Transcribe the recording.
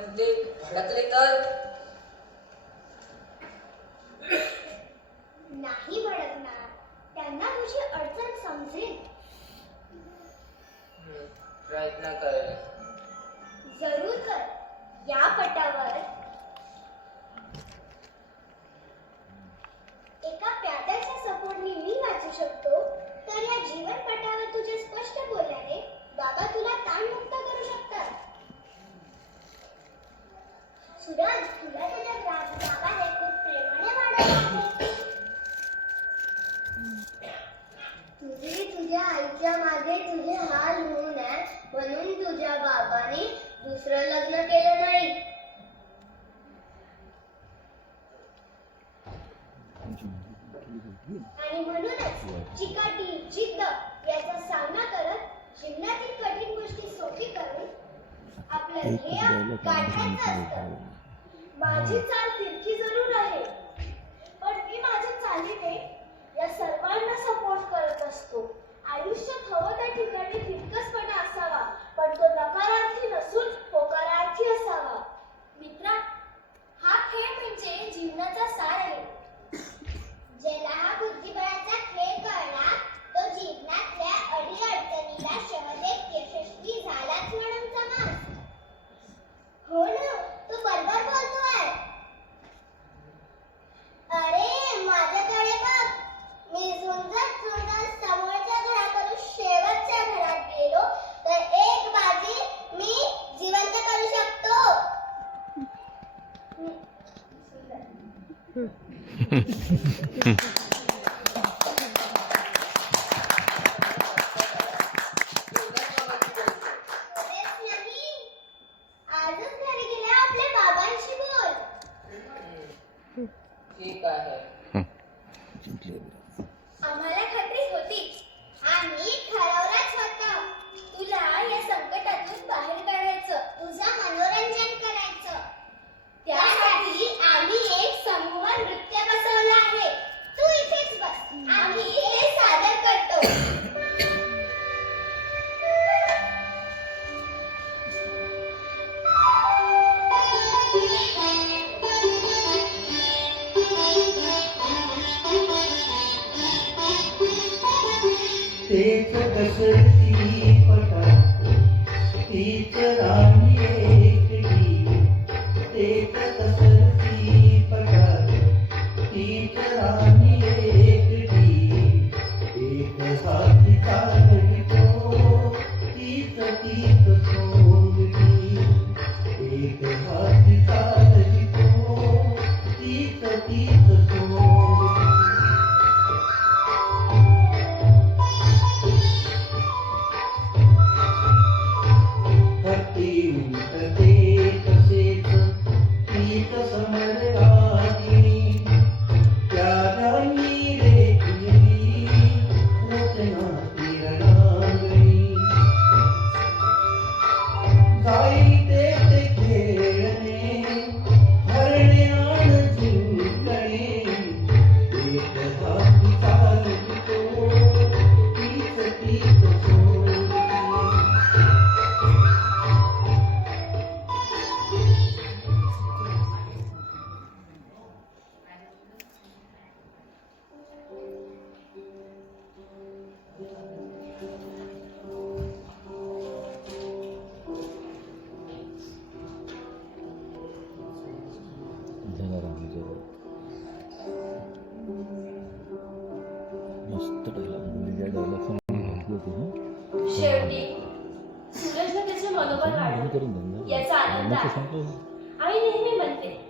पण ते भडकले तर नाही भडकणार. त्यांना तुझी अडचण समजेल. प्रयत्न कर. जरूर कर. या पटावर एका प्याद्याच्या सपोर्टने मी वाचू शकतो, तर या जीवनपटावर तुझे स्पष्ट बोलल्याने बाबा तुला ताणमुक्त करू शकतात. सुरज, तुला तुझ्या बाबाने खूप प्रेमाने वाढवलं आहे. तुझी तुझ्या आईच्या मागे तुझे हाल होऊ नये म्हणून तुझ्या बाबाने दुसरं लग्न केलं नाही. आणि म्हणूनच चिकाटी, जिद्द याचा सामना करत जीवनातील कठीण गोष्टी सोपी करून आपलं ध्येय गाठायचं असतं. माझी चाल तिरकी जरूर आहे, पण मी माझ्या चालीने या सर्वांना सपोर्ट करत असतो. आयुष्यात हवं त्या ठिकाणी तितकसपणा असावा, पण तो नकारार्थी नसून होकारार्थी असावा. मित्रा, हा खेळ म्हणजे जीवनाचा सार आहे. ज्याला हा बुद्धिबळाचा खेळ कळला तो जीवनातल्या अडीअडचणीला सहजच यशस्वी झालाच म्हणून समज. हो ना, तो बरोबर बोलतोय. अरे माझ्याकडे बघ. मी झुंजत झुंजत समोरच्या घराकडून शेवटच्या घरात गेलो तर एक बाजी मी जिवंत करू शकतो. आजच घरी गेल्या आपल्या बाबांशी बोल. ठीक आहे. आम्हाला खात्री होती. आम्ही ठरवलंच होतं. तुला या संकटातून बाहेर काढायचं, तुझं मनोरंजन करायचं. त्यासाठी आम्ही एक समूह नृत्य बसवलं आहे. तू इथेच बस. आम्ही ते सादर करतो. तेच कसरती पटात तीच राणी एकटी. तेच कसरती पटात तीच राणी एकटी. एक साथी चालवितो तीच तीच सोडती. एक साथी चालवितो तीच तीच सोडती. शेवटी सूरजने त्याचे मनोबल वाढवले. याचा आनंद आहे.